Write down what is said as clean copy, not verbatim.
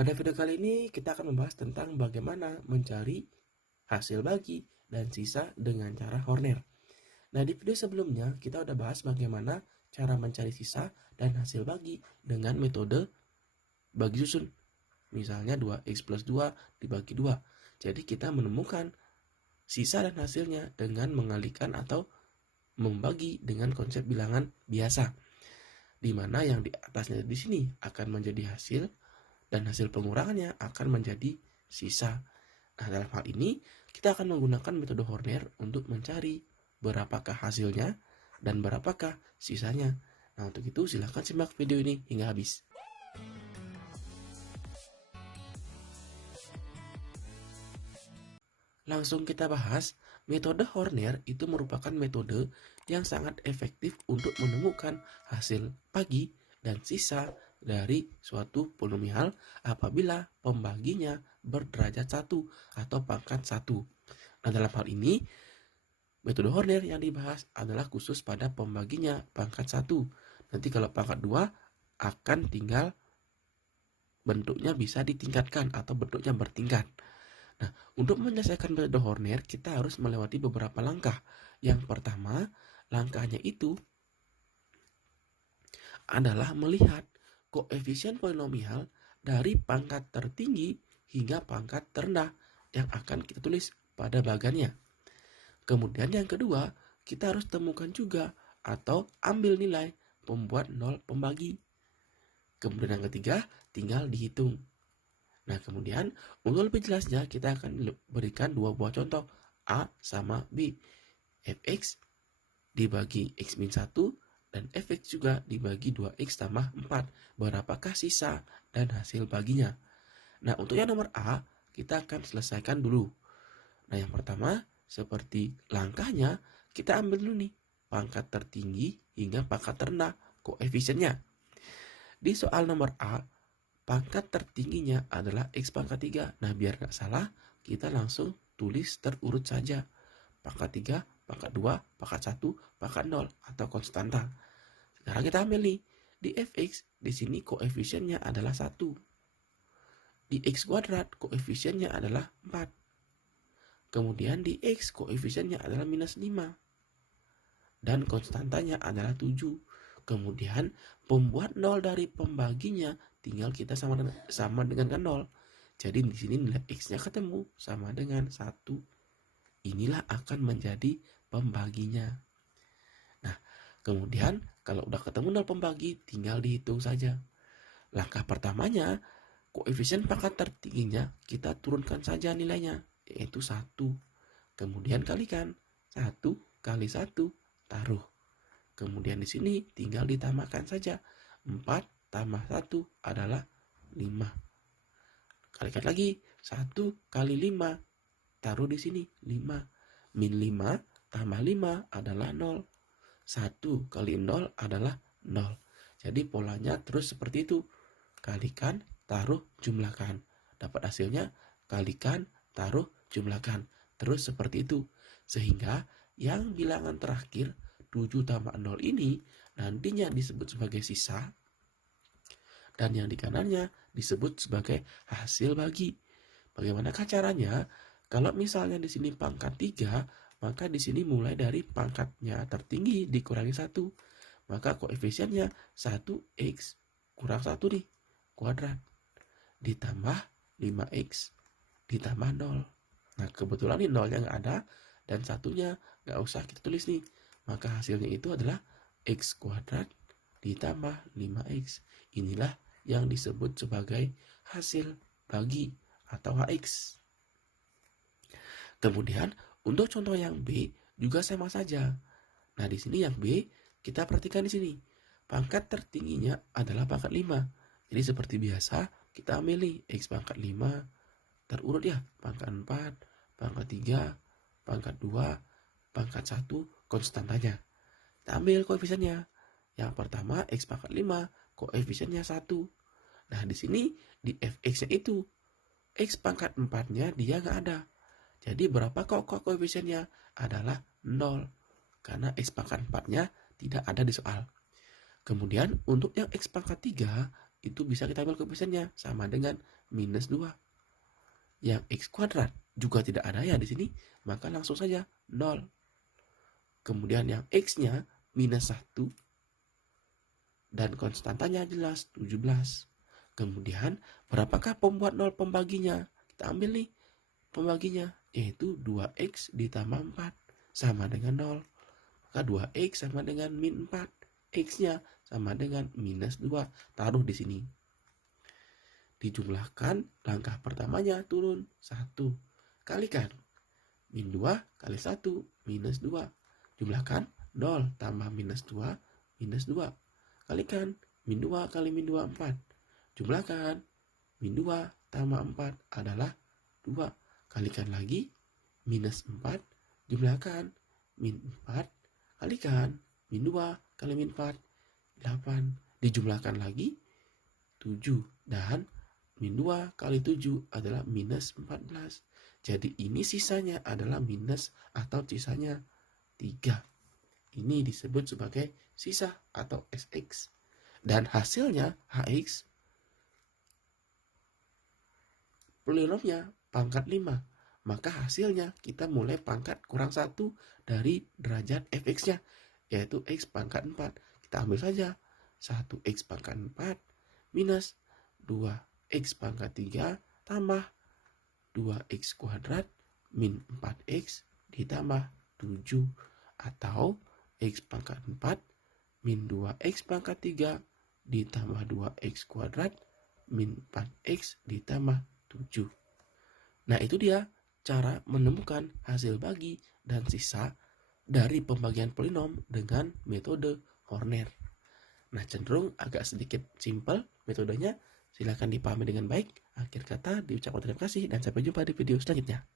Pada video kali ini kita akan membahas tentang bagaimana mencari hasil bagi dan sisa dengan cara Horner. Nah, di video sebelumnya kita udah bahas bagaimana cara mencari sisa dan hasil bagi dengan metode bagi susun. Misalnya 2x plus 2 dibagi 2. Jadi kita menemukan sisa dan hasilnya dengan mengalihkan atau membagi dengan konsep bilangan biasa, di mana yang di atasnya di sini akan menjadi hasil dan hasil pengurangannya akan menjadi sisa. Nah, dalam hal ini kita akan menggunakan metode Horner untuk mencari berapakah hasilnya dan berapakah sisanya. Nah, untuk itu silahkan simak video ini hingga habis. Langsung kita bahas, metode Horner itu merupakan metode yang sangat efektif untuk menemukan hasil bagi dan sisa dari suatu polinomial apabila pembaginya berderajat 1 atau pangkat 1. Nah, dalam hal ini, metode Horner yang dibahas adalah khusus pada pembaginya pangkat 1. Nanti kalau pangkat 2 akan tinggal bentuknya bisa ditingkatkan atau bentuknya bertingkat. Nah, untuk menyelesaikan metode Horner, kita harus melewati beberapa langkah. Yang pertama, langkahnya itu adalah melihat koefisien polinomial dari pangkat tertinggi hingga pangkat terendah yang akan kita tulis pada bagannya. Kemudian yang kedua, kita harus temukan juga atau ambil nilai pembuat nol pembagi. Kemudian yang ketiga, tinggal dihitung. Nah, kemudian untuk lebih jelasnya kita akan berikan dua buah contoh A sama B. Fx dibagi x min 1 dan fx juga dibagi 2x tambah 4. Berapakah sisa dan hasil baginya? Nah, untuk yang nomor A kita akan selesaikan dulu. Nah, yang pertama seperti langkahnya kita ambil dulu nih pangkat tertinggi hingga pangkat terendah koefisiennya. Di soal nomor A, pangkat tertingginya adalah X pangkat 3. Nah, biar nggak salah, kita langsung tulis terurut saja. Pangkat 3, pangkat 2, pangkat 1, pangkat 0, atau konstanta. Sekarang kita ambil nih, di Fx, di sini koefisiennya adalah 1. Di X kuadrat, koefisiennya adalah 4. Kemudian di X, koefisiennya adalah minus 5. Dan konstantanya adalah 7. Kemudian pembuat 0 dari pembaginya tinggal kita sama dengan kan 0. Jadi di sini nilai X-nya ketemu sama dengan 1. Inilah akan menjadi pembaginya. Nah, kemudian kalau udah ketemu 0 pembagi tinggal dihitung saja. Langkah pertamanya, koefisien pangkat tertingginya kita turunkan saja nilainya, yaitu 1. Kemudian kalikan 1 kali 1 taruh. Kemudian di sini tinggal ditambahkan saja. 4 tambah 1 adalah 5. Kalikan lagi. 1 kali 5. Taruh di sini 5. Min 5 tambah 5 adalah 0. 1 kali 0 adalah 0. Jadi polanya terus seperti itu. Kalikan, taruh, jumlahkan. Dapat hasilnya kalikan, taruh, jumlahkan. Terus seperti itu. Sehingga yang bilangan terakhir 7 tambah 0 ini nantinya disebut sebagai sisa dan yang di kanannya disebut sebagai hasil bagi. Bagaimanakah caranya? Kalau misalnya di sini pangkat 3, maka di sini mulai dari pangkatnya tertinggi dikurangi 1. Maka koefisiennya 1x kurang 1 nih, kuadrat. Ditambah 5x ditambah 0. Nah, kebetulan ini 0-nya nggak ada dan satunya nggak usah kita tulis nih. Maka hasilnya itu adalah x kuadrat ditambah 5x. Inilah yang disebut sebagai hasil bagi atau HX. Kemudian untuk contoh yang B juga sama saja. Nah, di sini yang B kita perhatikan di sini. Pangkat tertingginya adalah pangkat 5. Jadi seperti biasa kita ambil nih x pangkat 5 terurut ya, pangkat 4, pangkat 3, pangkat 2, pangkat 1, konstantanya. Kita ambil koefisiennya. Yang pertama X pangkat 5, koefisiennya 1. Nah, di sini di Fx-nya itu X pangkat 4-nya dia nggak ada. Jadi berapa kok koefisiennya? Adalah 0. Karena X pangkat 4-nya tidak ada di soal. Kemudian untuk yang X pangkat 3, itu bisa kita ambil koefisiennya sama dengan minus 2. Yang x kuadrat juga tidak ada ya di sini, maka langsung saja 0. Kemudian yang x-nya minus 1 dan konstantanya jelas 17. Kemudian berapakah pembuat 0 pembaginya? Kita ambil nih pembaginya, yaitu 2x ditambah 4 sama dengan 0. Maka 2x sama dengan min 4. X-nya sama dengan minus 2. Taruh di sini. Dijumlahkan, langkah pertamanya turun 1. Kalikan. Min 2 kali 1, minus 2. Jumlahkan, 0 tambah minus 2, minus 2. Kalikan, min 2 kali min 2, 4. Jumlahkan, min 2 tambah 4 adalah 2. Kalikan lagi, minus 4. Jumlahkan, min 4. Kalikan, min 2 kali min 4, 8. Dijumlahkan lagi, 7. Dan min 2 kali 7 adalah minus 14. Jadi ini sisanya adalah minus atau sisanya 3. Ini disebut sebagai sisa atau SX. Dan hasilnya HX polinomnya pangkat 5. Maka hasilnya kita mulai pangkat kurang 1 dari derajat fx-nya, yaitu x pangkat 4. Kita ambil saja 1x pangkat 4 minus 2x pangkat 3 tambah 2x kuadrat min 4x ditambah 7, atau x pangkat 4 min 2x pangkat 3 ditambah 2x kuadrat min 4x ditambah 7. Nah, itu dia cara menemukan hasil bagi dan sisa dari pembagian polinom dengan metode Horner. Nah, cenderung agak sedikit simpel metodenya. Silakan dipahami dengan baik. Akhir kata diucapkan terima kasih dan sampai jumpa di video selanjutnya.